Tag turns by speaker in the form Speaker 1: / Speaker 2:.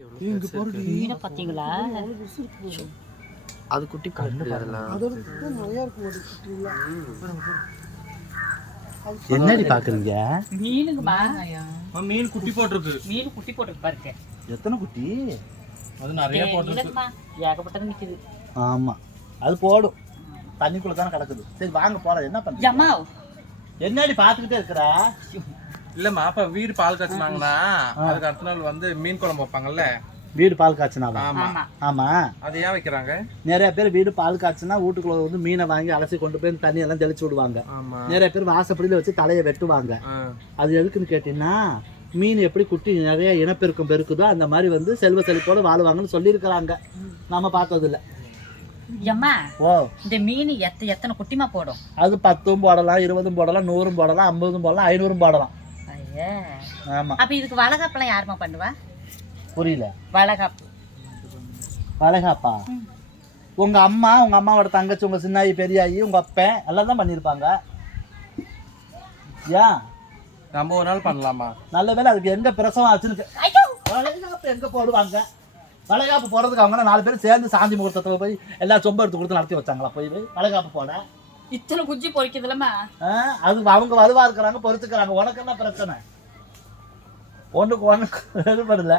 Speaker 1: மீனை பார்த்தீங்களா
Speaker 2: அது குட்டி கண்ணு அதெல்லாம்.
Speaker 3: என்னடி பாக்குறீங்க?
Speaker 1: மீனுங்கம்மா
Speaker 4: மீன் குட்டி போட்டிருக்கு.
Speaker 1: மீன் குட்டி போட்டு பாருங்க.
Speaker 3: எத்தனை குட்டி?
Speaker 4: அது நிறைய போட்டிருக்கு.
Speaker 1: ஏகப்பட்டது நிக்குது.
Speaker 3: ஆமா. அது போடும். தண்ணிக்குள்ள தானே கிடக்குது. சரி வாங்க போலாம். என்ன பண்றீங்க?
Speaker 1: ஜம்மா
Speaker 3: என்னடி பாத்துக்கிட்டே இருக்கிற?
Speaker 4: இல்லம்மா அப்ப வீடு பால் காய்ச்சினாங்கன்னா அதுக்கு அடுத்த நாள் வந்து மீன் குழம்பு வைப்பாங்கல்ல?
Speaker 3: வீடு பால் காய்ச்சினாவா?
Speaker 4: ஆமா.
Speaker 1: ஆமா.
Speaker 4: அது ஏன் வைக்கிறாங்க?
Speaker 3: நிறைய பேர் வீடு பால் காய்ச்சினா வீட்டுக்குள்ள வந்து மீனை வாங்கி அலசி கொண்டு போய் தண்ணி எல்லாம் தெளிச்சு விடுவாங்க.
Speaker 4: ஆமா.
Speaker 3: நிறைய பேர் வாசப்படியில வச்சு தலையை வெட்டுவாங்க. அது எதுக்குன்னு கேட்டீங்கன்னா மீன் எப்படி குட்டி நிறைய இனப்பெருக்கம் பெருக்குதோ அந்த மாதிரி வந்து செல்வ செழிப்போட வாழுவாங்கன்னு சொல்லியிருக்கிறாங்க. நம்ம பார்த்தது இல்ல
Speaker 1: அம்மா
Speaker 3: ஓ.
Speaker 1: இந்த மீன் எத்த எத்தனை குட்டிமா போடும்?
Speaker 3: அது பத்தும் போடலாம் இருபதும் போடலாம் நூறும் போடலாம் ஐம்பதும் போடலாம் ஐநூறும் போடலாம்.
Speaker 1: ஐயா
Speaker 3: ஆமா.
Speaker 1: அப்ப இதுக்கு வளகாப்பெல்லாம் யாரும்மா பண்ணுவா?
Speaker 3: புரியல.
Speaker 1: வளகாப்பு.
Speaker 3: வளைகாப்பா? உங்க அம்மா உங்க அம்மாவோட தங்கச்சி உங்க சின்னாயி பெரியாயி உங்க அப்பன் எல்லாம் தான் பண்ணியிருப்பாங்க. ஏன்
Speaker 4: நம்ம ஒரு நாள் பண்ணலாமா?
Speaker 3: நல்ல வேளை அதுக்கு எங்க பிரசவம் ஆச்சுன்னு வளைகாப்பு எங்க போடுவாங்க? வளைகாப்பு போடுறதுக்கு அவங்க நாலு பேரும் சேர்ந்து சாந்தி முகூர்த்தத்தில் போய் எல்லா சொம்பு எடுத்து கொடுத்து நடத்தி வச்சாங்களா? போய் வளைகாப்பு போட.
Speaker 1: இத்தனை குஞ்சு
Speaker 3: பொறிக்கிறதுலமா அது அவங்க வலுவா இருக்கிறாங்க பொறுத்துக்கிறாங்க. உனக்கு என்ன பிரச்சனை? ஒண்ணுக்கு ஒண்ணுக்கு வேறுபடல.